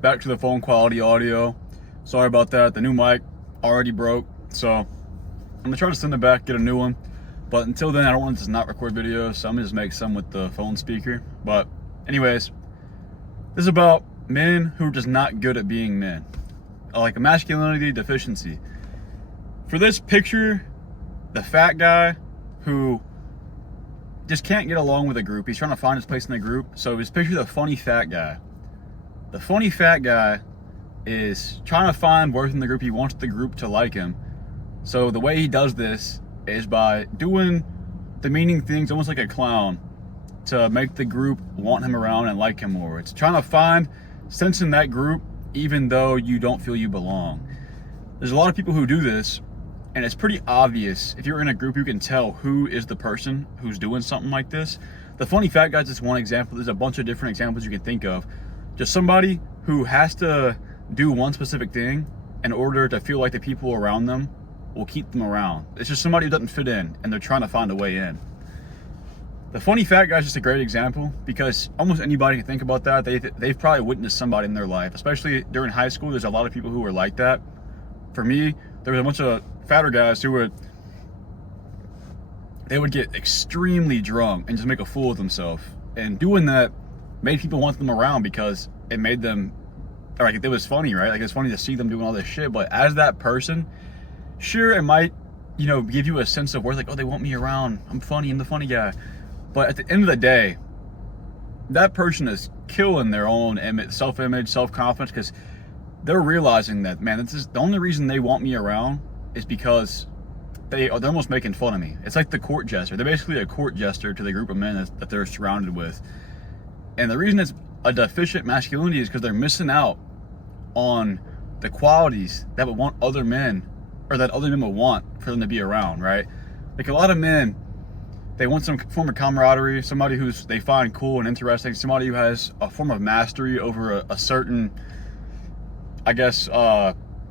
back to the phone quality audio. Sorry about that. The new mic already broke, so I'm gonna try to send it back, get a new one. But until then, I don't want to just not record videos, so I'm gonna just make some with the phone speaker. But anyways, this is about men who are just not good at being men, like a masculinity deficiency. For this picture, the fat guy who just can't get along with a group. He's trying to find his place in the group. So just picture the funny fat guy. The funny fat guy is trying to find worth in the group. He wants the group to like him. So the way he does this is by doing demeaning things, almost like a clown, to make the group want him around and like him more. It's trying to find sense in that group, even though you don't feel you belong. There's a lot of people who do this, and it's pretty obvious. If you're in a group, you can tell who is the person who's doing something like this. The funny fat guy is just one example. There's a bunch of different examples you can think of. Just somebody who has to do one specific thing in order to feel like the people around them will keep them around. It's just somebody who doesn't fit in, and they're trying to find a way in. The funny fat guy is just a great example, because almost anybody can think about that. They've probably witnessed somebody in their life, especially during high school. There's a lot of people who were like that. For me, there was a bunch of fatter guys who would get extremely drunk and just make a fool of themselves. And doing that made people want them around because it made them, like, it was funny, right? Like, it's funny to see them doing all this shit. But as that person, sure, it might, give you a sense of worth, like, oh, they want me around. I'm funny. I'm the funny guy. But at the end of the day, that person is killing their own self-image, self-confidence, because they're realizing that, man, this is the only reason they want me around is because they're almost making fun of me. It's like the court jester. They're basically a court jester to the group of men that they're surrounded with. And the reason it's a deficient masculinity is because they're missing out on the qualities that would want other men, or that other men would want for them to be around, right? Like, a lot of men, they want some form of camaraderie, somebody who's they find cool and interesting, somebody who has a form of mastery over a certain, I guess,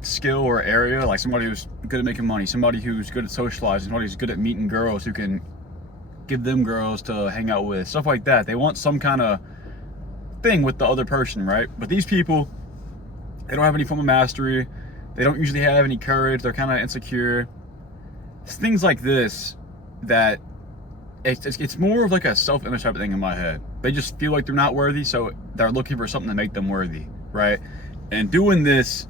skill or area, like somebody who's good at making money, somebody who's good at socializing, somebody who's good at meeting girls, who can give them girls to hang out with, stuff like that. They want some kind of thing with the other person, right? But these people, they don't have any form of mastery. They don't usually have any courage. They're kind of insecure. It's things like this that it's more of like a self-image type of thing in my head. They just feel like they're not worthy, so they're looking for something to make them worthy, right? And doing this,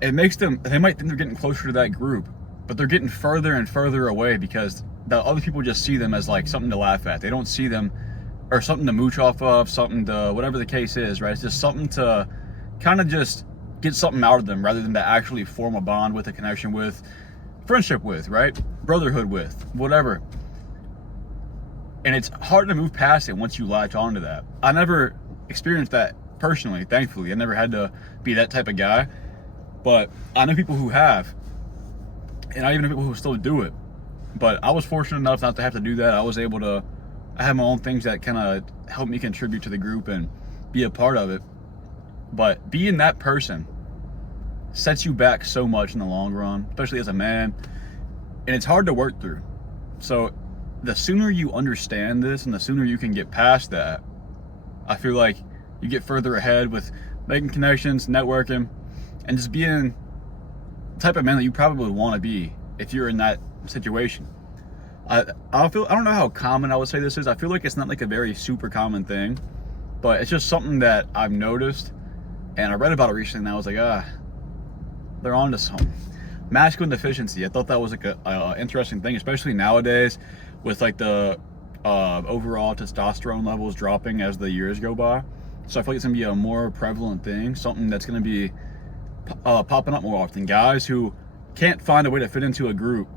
it makes them, they might think they're getting closer to that group, but they're getting further and further away, because the other people just see them as like something to laugh at. They don't see them, or something to mooch off of, something to, whatever the case is, right? It's just something to kind of just get something out of them, rather than to actually form a bond with, a connection with, friendship with, right? Brotherhood with, whatever. And it's hard to move past it once you latch onto that. I never experienced that personally, thankfully. I never had to be that type of guy. But I know people who have. And I even know people who still do it. But I was fortunate enough not to have to do that. I have my own things that kind of help me contribute to the group and be a part of it. But being that person sets you back so much in the long run, especially as a man. And it's hard to work through. So the sooner you understand this and the sooner you can get past that, I feel like you get further ahead with making connections, networking, and just being the type of man that you probably want to be if you're in that situation. I don't know how common I would say this is. I feel like it's not like a very super common thing, but it's just something that I've noticed, and I read about it recently, and I was like, they're on to something. Masculine deficiency. I thought that was like a interesting thing, especially nowadays, with like the overall testosterone levels dropping as the years go by. So I feel like it's gonna be a more prevalent thing, something that's gonna be popping up more often. Guys who can't find a way to fit into a group,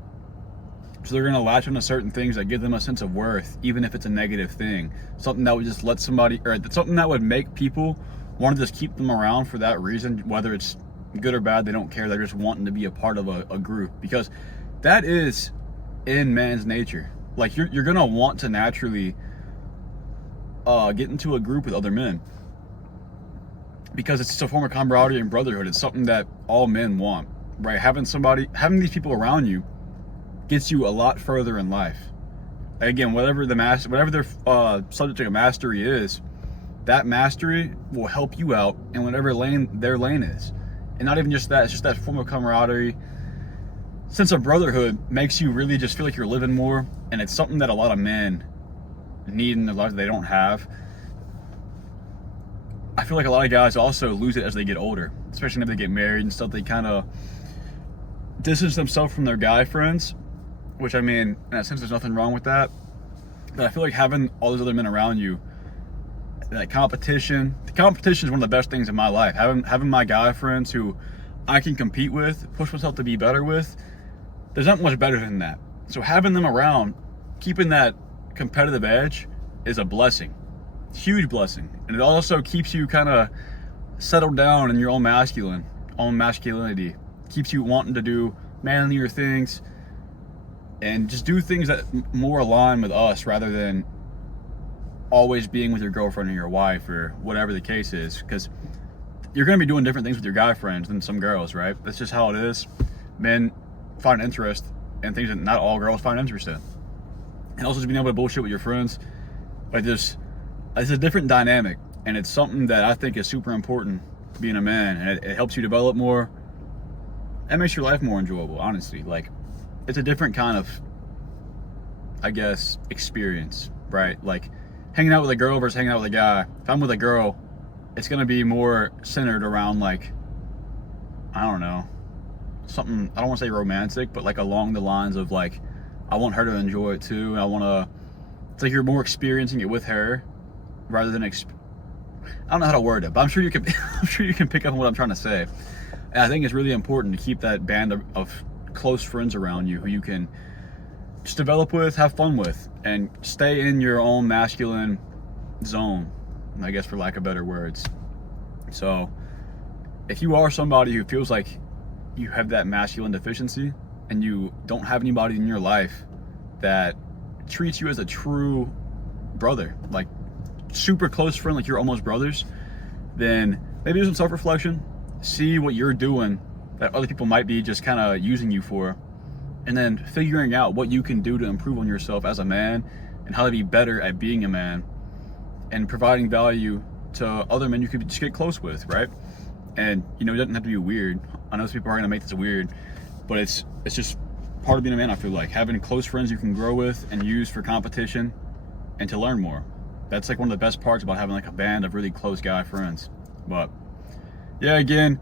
so they're gonna latch onto certain things that give them a sense of worth, even if it's a negative thing. Something that would just let somebody, or something that would make people want to just keep them around for that reason, whether it's good or bad, they don't care. They're just wanting to be a part of a group, because that is in man's nature. Like, you're gonna want to naturally get into a group with other men, because it's just a form of camaraderie and brotherhood. It's something that all men want, right? Having these people around you gets you a lot further in life. Again, whatever their subject of mastery is, that mastery will help you out in whatever lane their lane is. And not even just that, it's just that form of camaraderie. Sense of brotherhood makes you really just feel like you're living more, and it's something that a lot of men need in their lives that they don't have. I feel like a lot of guys also lose it as they get older, especially if they get married and stuff. They kind of distance themselves from their guy friends, which, I mean, in a sense, there's nothing wrong with that. But I feel like having all those other men around you, the competition is one of the best things in my life. Having my guy friends who I can compete with, push myself to be better with, there's not much better than that. So having them around, keeping that competitive edge is a blessing, huge blessing. And it also keeps you kind of settled down in your own masculinity. Keeps you wanting to do manlier things and just do things that more align with us, rather than always being with your girlfriend or your wife or whatever the case is. Because you're going to be doing different things with your guy friends than some girls, right? That's just how it is. Men find interest in things that not all girls find interest in. And also just being able to bullshit with your friends. Like this, it's a different dynamic, and it's something that I think is super important being a man, and it helps you develop more. It makes your life more enjoyable, honestly. Like, it's a different kind of, I guess, experience, right? Like, hanging out with a girl versus hanging out with a guy. If I'm with a girl, it's going to be more centered around, like, I don't know, something, I don't want to say romantic, but like along the lines of, like, I want her to enjoy it too, and I want to, it's like you're more experiencing it with her rather than, I don't know how to word it, but I'm sure you can pick up on what I'm trying to say. And I think it's really important to keep that band of close friends around you who you can just develop with, have fun with, and stay in your own masculine zone, I guess, for lack of better words. So if you are somebody who feels like you have that masculine deficiency and you don't have anybody in your life that treats you as a true brother, like super close friend, like you're almost brothers, then maybe do some self-reflection, see what you're doing that other people might be just kind of using you for, and then figuring out what you can do to improve on yourself as a man and how to be better at being a man and providing value to other men you could just get close with, right? And, you know, it doesn't have to be weird. I know some people are going to make this weird, but it's just part of being a man. I feel like having close friends you can grow with and use for competition and to learn more. That's like one of the best parts about having like a band of really close guy friends. But yeah, again,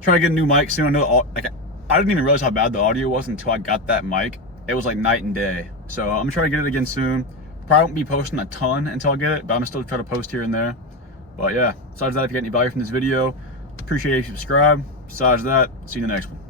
try to get a new mic soon. I know, like, I didn't even realize how bad the audio was until I got that mic. It was like night and day. So I'm gonna try to get it again soon. Probably won't be posting a ton until I get it, but I'm gonna still try to post here and there. But yeah, besides that, if you get any value from this video, appreciate it if you subscribe. Besides that, see you in the next one.